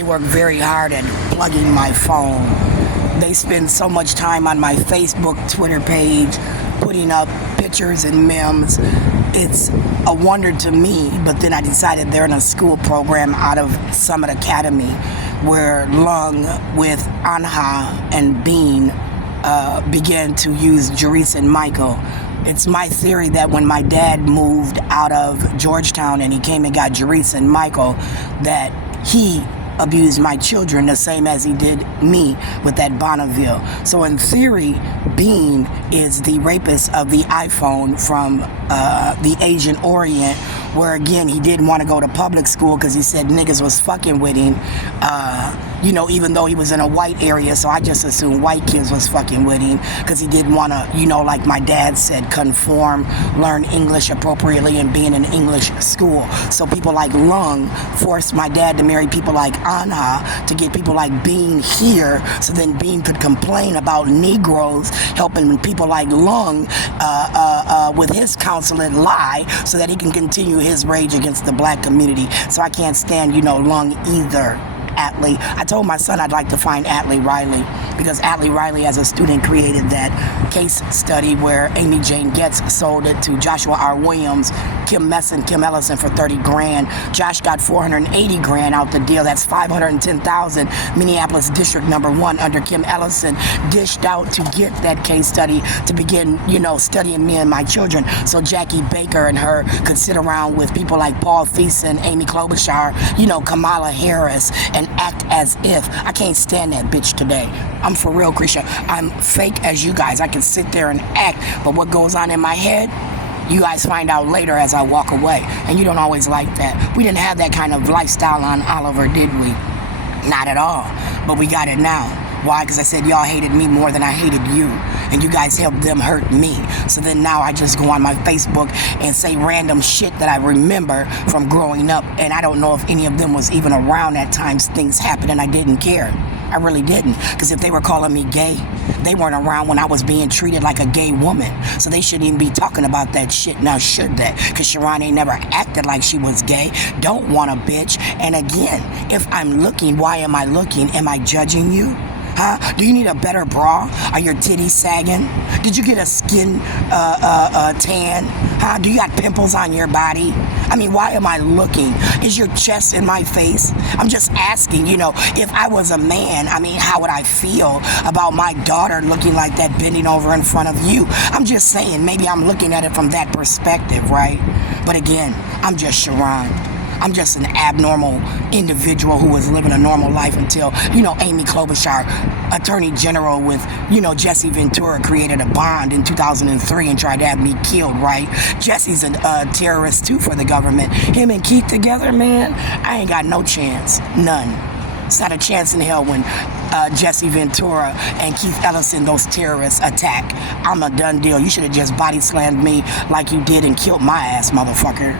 They work very hard at plugging my phone. They spend so much time on my Facebook, Twitter page, putting up pictures and memes. It's a wonder to me, but then I decided they're in a school program out of Summit Academy where Lung with Anha and Bean began to use Jerice and Michael. It's my theory that when my dad moved out of Georgetown and he came and got Jerice and Michael, that he abused my children the same as he did me with that Bonneville. So in theory, Bean is the rapist of the iPhone from the Asian Orient, where again, he didn't want to go to public school because he said niggas was fucking with him, even though he was in a white area. So I just assumed white kids was fucking with him because he didn't want to, like my dad said, conform, learn English appropriately and be in an English school. So people like Lung forced my dad to marry people like Anha to get people like Bean here, so then Bean could complain about Negroes helping people like Lung with his consulate lie so that he can continue his rage against the black community. So I can't stand, Lung either. Atlee. I told my son I'd like to find Atlee Riley because Atlee Riley as a student created that case study where Amy Jane Getz sold it to Joshua R. Williams, Kim Messon, Kim Ellison for 30 grand. Josh got 480 grand out the deal. That's 510,000. Minneapolis District Number 1 under Kim Ellison dished out to get that case study to begin, studying me and my children. So Jackie Baker and her could sit around with people like Paul Thiessen, Amy Klobuchar, Kamala Harris, and act as if. I can't stand that bitch today. I'm for real, Krisha. I'm fake as you guys. I can sit there and act, but what goes on in my head, you guys find out later as I walk away. And you don't always like that. We didn't have that kind of lifestyle on Oliver, did we? Not at all. But we got it now. Why? Because I said y'all hated me more than I hated you. And you guys helped them hurt me. So then now I just go on my Facebook and say random shit that I remember from growing up. And I don't know if any of them was even around at times things happened and I didn't care. I really didn't. Because if they were calling me gay, they weren't around when I was being treated like a gay woman. So they shouldn't even be talking about that shit. Now should they? Because Sharon ain't never acted like she was gay. Don't want a bitch. And again, if I'm looking, why am I looking? Am I judging you? Huh? Do you need a better bra? Are your titties sagging? Did you get a skin tan? Huh? Do you got pimples on your body? I mean, why am I looking? Is your chest in my face? I'm just asking, if I was a man, how would I feel about my daughter looking like that bending over in front of you? I'm just saying, maybe I'm looking at it from that perspective, right? But again, I'm just Sharon. I'm just an abnormal individual who was living a normal life until, Amy Klobuchar, Attorney General with, Jesse Ventura created a bond in 2003 and tried to have me killed, right? Jesse's a terrorist too for the government. Him and Keith together, man, I ain't got no chance. None. It's not a chance in hell when Jesse Ventura and Keith Ellison, those terrorists, attack. I'm a done deal. You should have just body slammed me like you did and killed my ass, motherfucker.